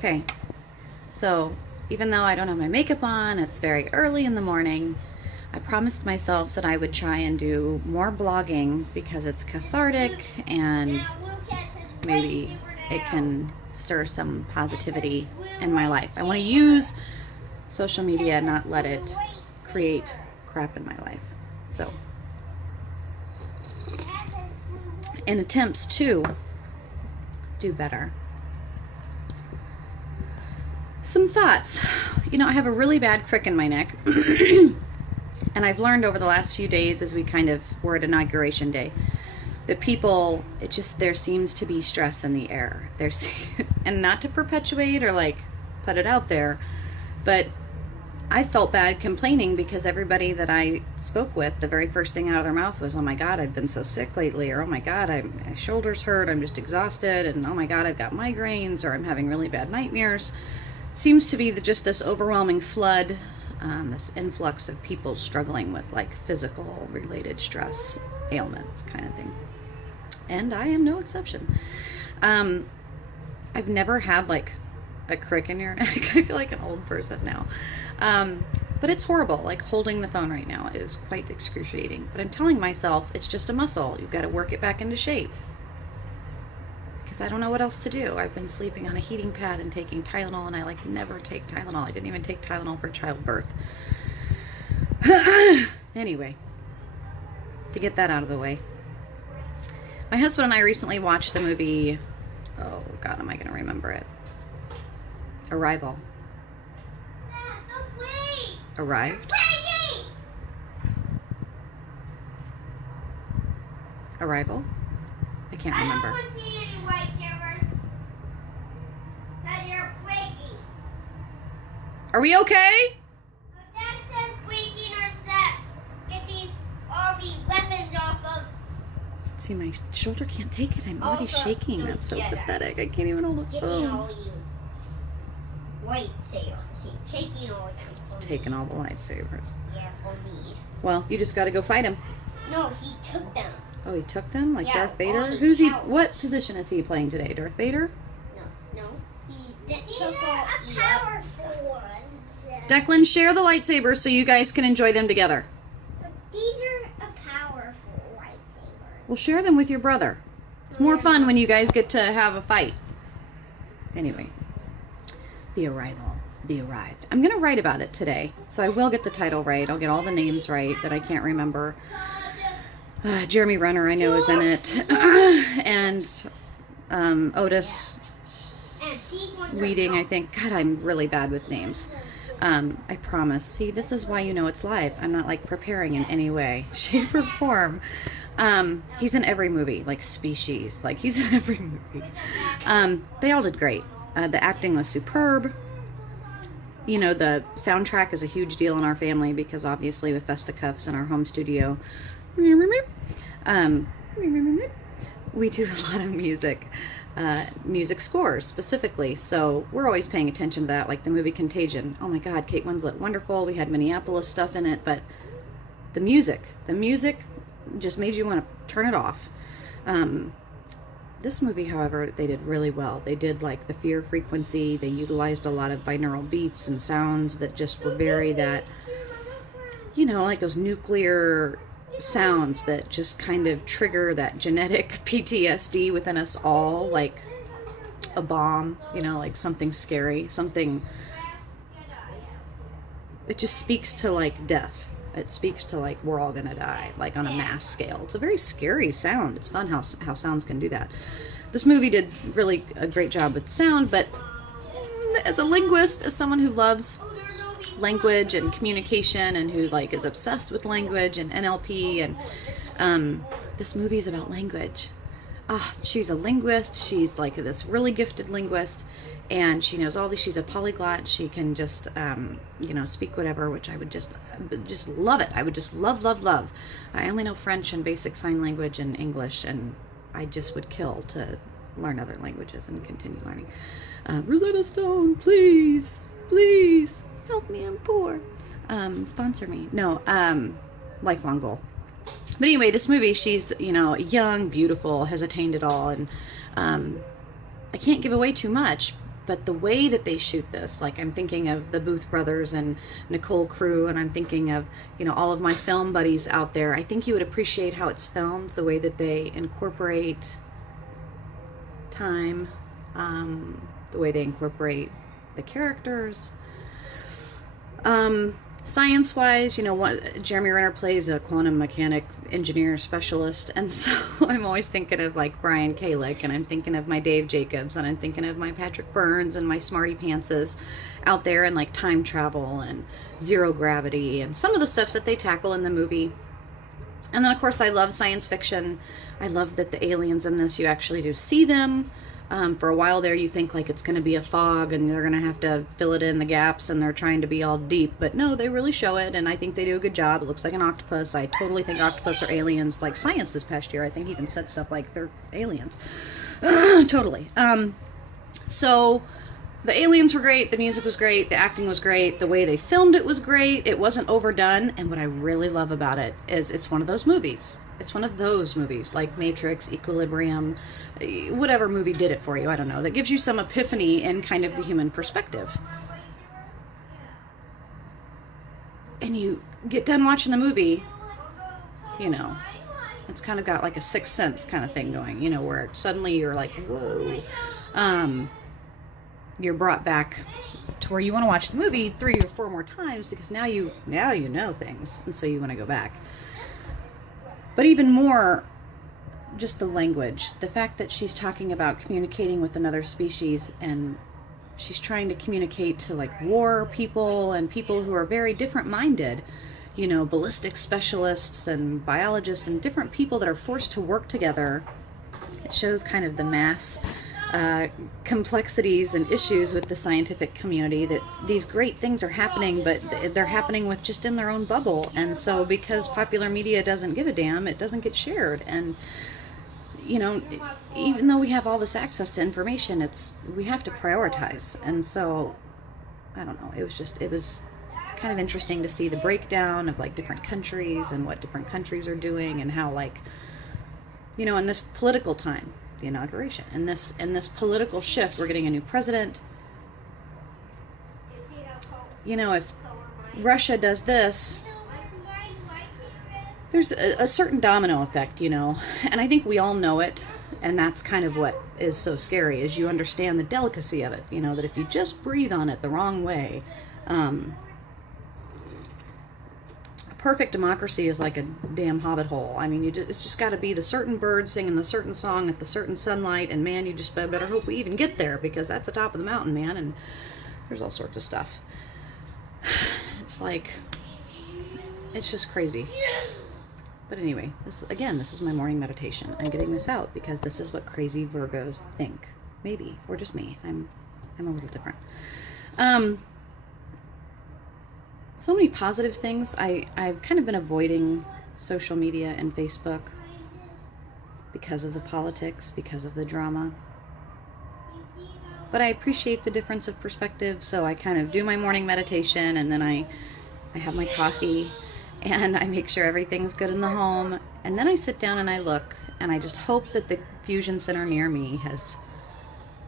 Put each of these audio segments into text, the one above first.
Okay, so even though I don't have my makeup on, it's very early in the morning, I promised myself that I would try and do more blogging because it's cathartic and maybe it can stir some positivity in my life. I want to use social media, not let it create crap in my life. So, in attempts to do better. Some thoughts. You know, I have a really bad crick in my neck. And I've learned over the last few days as we're at Inauguration Day, that people, there seems to be stress in the air. And not to perpetuate or like put it out there, but I felt bad complaining because everybody that I spoke with, the very first thing out of their mouth was, oh my God, I've been so sick lately, or oh my God, my shoulders hurt, I'm just exhausted, and oh my God, I've got migraines, or I'm having really bad nightmares. Seems to be just this overwhelming flood, this influx of people struggling with like physical related stress ailments kind of thing. And I am no exception. I've never had like a crick in your neck. I feel like an old person now. But it's horrible. Like holding the phone right now is quite excruciating. But I'm telling myself it's just a muscle. You've got to work it back into shape. Because I don't know what else to do. I've been sleeping on a heating pad and taking Tylenol, and I like never take Tylenol. I didn't even take Tylenol for childbirth. Anyway, to get that out of the way. My husband and I recently watched the movie, oh God, am I going to remember it? Arrival. Arrived? Arrival? I can't remember. I don't see any lightsabers. That you're breaking. Are we okay? Dad says breaking our set. Get these RV weapons off of. See, my shoulder can't take it. I'm already Also, shaking. the That's so Jedis. pathetic. I can't even hold a Getting phone. all you lightsabers. He's taking all of them. It's For taking me. all the lightsabers. Yeah, for me. Well, you just got to go fight him. No, he took them. Oh, he took them? Like Yeah, Darth Vader? all the Who's he? towers. What position is he playing today? Darth Vader? No. He took all powerful ones. Declan, share the lightsabers so you guys can enjoy them together. These are a powerful lightsaber. Well, share them with your brother. It's more fun when you guys get to have a fight. Anyway, the arrival. The arrived. I'm going to write about it today, so I will get the title right. I'll get all the names right that I can't remember. Jeremy Renner, I know, is in it. And Otis And these ones are Weeding, I not. think. God, I'm really bad with names. I promise. See, this is why you know it's live. I'm not like preparing in any way, shape, or form. He's in every movie, like Species. Like he's in every movie. They all did great. The acting was superb. You know, the soundtrack is a huge deal in our family because obviously with Festicuffs in our home studio, we do a lot of music scores specifically. So we're always paying attention to that, like the movie Contagion. Oh my God, Kate Winslet, wonderful. We had Minneapolis stuff in it, but the music just made you want to turn it off. This movie, however, they did really well. They did like the fear frequency. They utilized a lot of binaural beats and sounds that just were very like those nuclear sounds that just kind of trigger that genetic PTSD within us all, like a bomb, like something scary, it just speaks to like death. It speaks to like we're all gonna die, like on a mass scale. It's a very scary sound. It's fun how sounds can do that. This movie did really a great job with sound, but as a linguist, as someone who loves language and communication and who like is obsessed with language and NLP, and this movie is about language. She's a linguist. She's like this really gifted linguist, and she knows all these. She's a polyglot. She can just speak whatever, which I would just love it. I would just love. I only know French and basic sign language and English, and I just would kill to learn other languages and continue learning. Rosetta Stone, please help me, I'm poor. Sponsor me. No, lifelong goal. But anyway, this movie, she's, young, beautiful, has attained it all. And I can't give away too much, but the way that they shoot this, like I'm thinking of the Booth brothers and Nicole Crew, and I'm thinking of, you know, all of my film buddies out there. I think you would appreciate how it's filmed, the way that they incorporate time, the way they incorporate the characters. Science-wise, you know, what Jeremy Renner plays a quantum mechanic engineer specialist, and so I'm always thinking of like Brian Kalick, and I'm thinking of my Dave Jacobs, and I'm thinking of my Patrick Burns and my Smarty Pantses out there, and like time travel and zero gravity and some of the stuff that they tackle in the movie. And then of course I love science fiction. I love that the aliens in this, you actually do see them. For a while there, you think like it's going to be a fog and they're going to have to fill it in the gaps and they're trying to be all deep. But no, they really show it, and I think they do a good job. It looks like an octopus. I totally think octopus are aliens. Like science this past year, I think even said stuff like they're aliens. Totally. So the aliens were great. The music was great. The acting was great. The way they filmed it was great. It wasn't overdone. And what I really love about it is it's one of those movies. It's one of those movies like Matrix, Equilibrium, whatever movie did it for you, I don't know, that gives you some epiphany in kind of the human perspective. And you get done watching the movie, you know, it's kind of got like a Sixth Sense kind of thing going, you know, where suddenly you're like, whoa. You're brought back to where you want to watch the movie 3 or 4 more times because now you know things, and so you want to go back. But even more, just the language, the fact that she's talking about communicating with another species, and she's trying to communicate to like war people and people who are very different minded, you know, ballistic specialists and biologists and different people that are forced to work together. It shows kind of the mass complexities and issues with the scientific community, that these great things are happening, but they're happening with just in their own bubble. And so because popular media doesn't give a damn, it doesn't get shared. And, you know, even though we have all this access to information, we have to prioritize. And so, I don't know, it was kind of interesting to see the breakdown of like different countries and what different countries are doing, and how, like, you know, in this political time, the inauguration, in this political shift, we're getting a new president. You know, if Russia does this, there's a certain domino effect, you know, and I think we all know it, and that's kind of what is so scary, is you understand the delicacy of it, you know, that if you just breathe on it the wrong way, perfect democracy is like a damn hobbit hole. I mean, it's just got to be the certain bird singing the certain song at the certain sunlight, and man, you just better hope we even get there, because that's the top of the mountain, man, and there's all sorts of stuff. It's like, it's just crazy. But anyway, this is my morning meditation. I'm getting this out because this is what crazy Virgos think. Maybe, or just me. I'm a little different. So many positive things. I've kind of been avoiding social media and Facebook because of the politics, because of the drama. But I appreciate the difference of perspective, so I kind of do my morning meditation, and then I have my coffee, and I make sure everything's good in the home, and then I sit down and I look, and I just hope that the fusion center near me has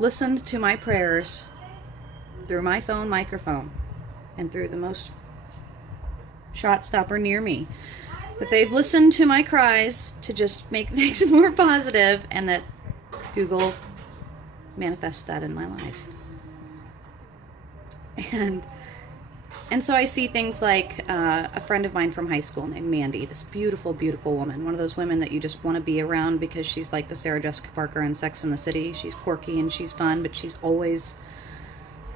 listened to my prayers through my phone microphone and through the most shot stopper near me, that they've listened to my cries to just make things more positive, and that Google manifests that in my life. And so I see things like a friend of mine from high school named Mandy, this beautiful, beautiful woman, one of those women that you just want to be around because she's like the Sarah Jessica Parker in Sex and the City. She's quirky and she's fun, but she's always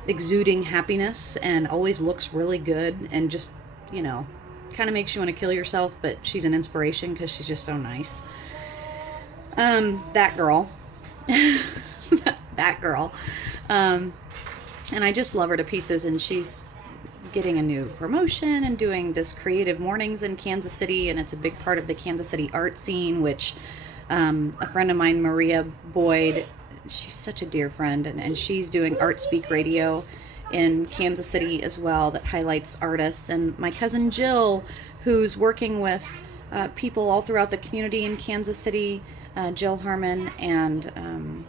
exuding happiness and always looks really good, and just, you know, kind of makes you want to kill yourself, but she's an inspiration because she's just so nice. That girl. That girl. And I just love her to pieces, and she's getting a new promotion and doing this creative mornings in Kansas City, and it's a big part of the Kansas City art scene, which a friend of mine, Maria Boyd, she's such a dear friend, and she's doing Art Speak Radio in Kansas City as well, that highlights artists. And my cousin Jill, who's working with people all throughout the community in Kansas City, Jill Harmon, and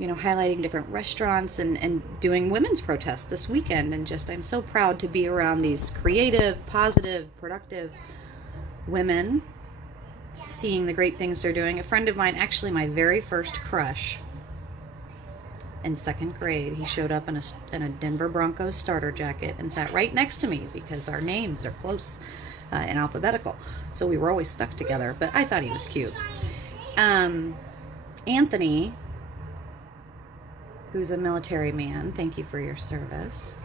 highlighting different restaurants and doing women's protests this weekend. And just, I'm so proud to be around these creative, positive, productive women, seeing the great things they're doing. A friend of mine, actually my very first crush in second grade, he showed up in a Denver Broncos starter jacket and sat right next to me because our names are close in alphabetical. So we were always stuck together, but I thought he was cute. Anthony, who's a military man, thank you for your service,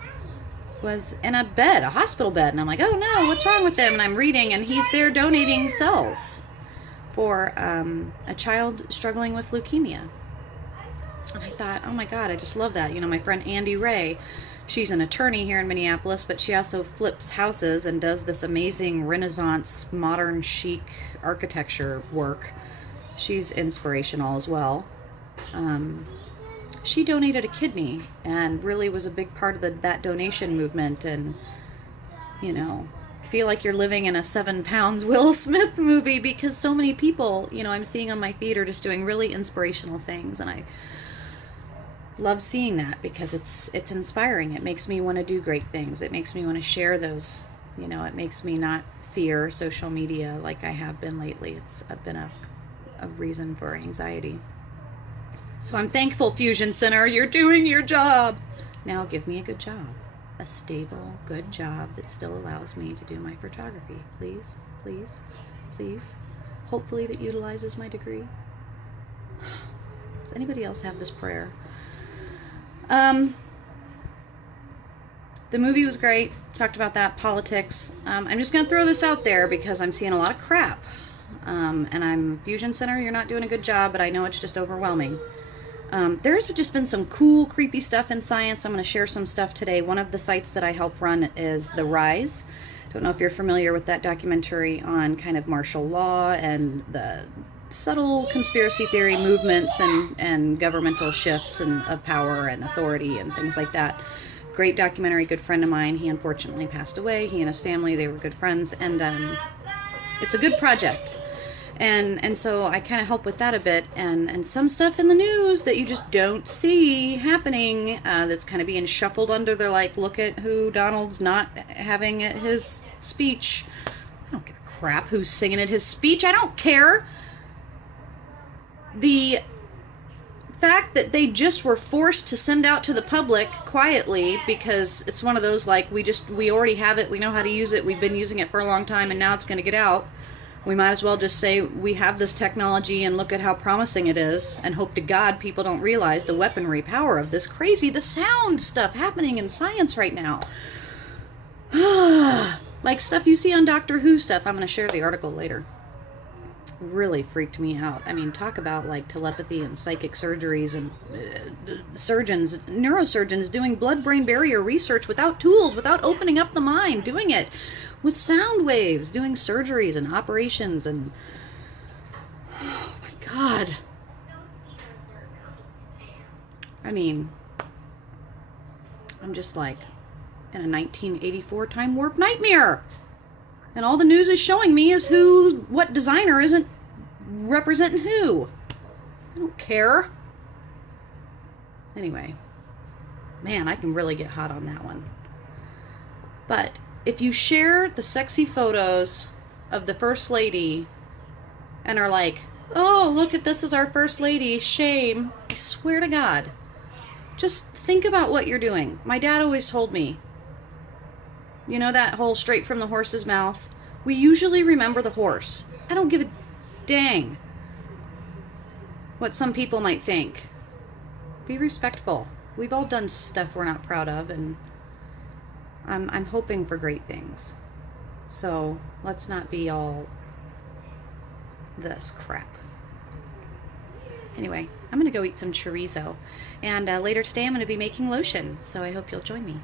was in a bed, a hospital bed, and I'm like, oh no, what's wrong with him? And I'm reading, and he's there donating cells for a child struggling with leukemia. And I thought, oh my God, I just love that. My friend Andy Ray, she's an attorney here in Minneapolis, but she also flips houses and does this amazing Renaissance, modern, chic architecture work. She's inspirational as well. She donated a kidney and really was a big part of that donation movement. And, feel like you're living in a 7 pounds Will Smith movie, because so many people, I'm seeing on my feed are just doing really inspirational things. And I love seeing that because it's inspiring. It makes me want to do great things. It makes me want to share those, it makes me not fear social media like I have been lately. It's been a reason for anxiety. So I'm thankful, Fusion Center, you're doing your job. Now give me a good job. A stable, good job that still allows me to do my photography. Please, please, please. Hopefully that utilizes my degree. Does anybody else have this prayer? The movie was great. Talked about that, politics. I'm just going to throw this out there because I'm seeing a lot of crap. And Fusion Center, you're not doing a good job, but I know it's just overwhelming. There's just been some cool, creepy stuff in science. I'm going to share some stuff today. One of the sites that I help run is The Rise. Don't know if you're familiar with that documentary on kind of martial law and the subtle conspiracy theory movements and governmental shifts of power and authority and things like that. Great documentary, good friend of mine. He unfortunately passed away. He and his family, they were good friends. And it's a good project. And so I kind of help with that a bit, and some stuff in the news that you just don't see happening, that's kind of being shuffled under the, look at who Donald's not having at his speech. I don't give a crap who's singing at his speech. I don't care. The fact that they just were forced to send out to the public quietly because it's one of those, we already have it, we know how to use it, we've been using it for a long time, and now it's going to get out. We might as well just say we have this technology and look at how promising it is and hope to God people don't realize the weaponry power of this the sound stuff happening in science right now. Like stuff you see on Doctor Who stuff. I'm going to share the article later. Really freaked me out. I mean, talk about telepathy and psychic surgeries and neurosurgeons doing blood-brain barrier research without tools, without opening up the mind, doing it with sound waves, doing surgeries and operations, and oh my God. I mean, I'm just in a 1984 time warp nightmare. And all the news is showing me is what designer isn't representing who. I don't care. Anyway, man, I can really get hot on that one. But if you share the sexy photos of the First Lady and are like, oh, look at this is our First Lady, shame, I swear to God, just think about what you're doing. My dad always told me, that whole straight from the horse's mouth, we usually remember the horse. I don't give a dang what some people might think. Be respectful. We've all done stuff we're not proud of, and I'm hoping for great things. So let's not be all this crap. Anyway, I'm going to go eat some chorizo. And later today I'm going to be making lotion. So I hope you'll join me.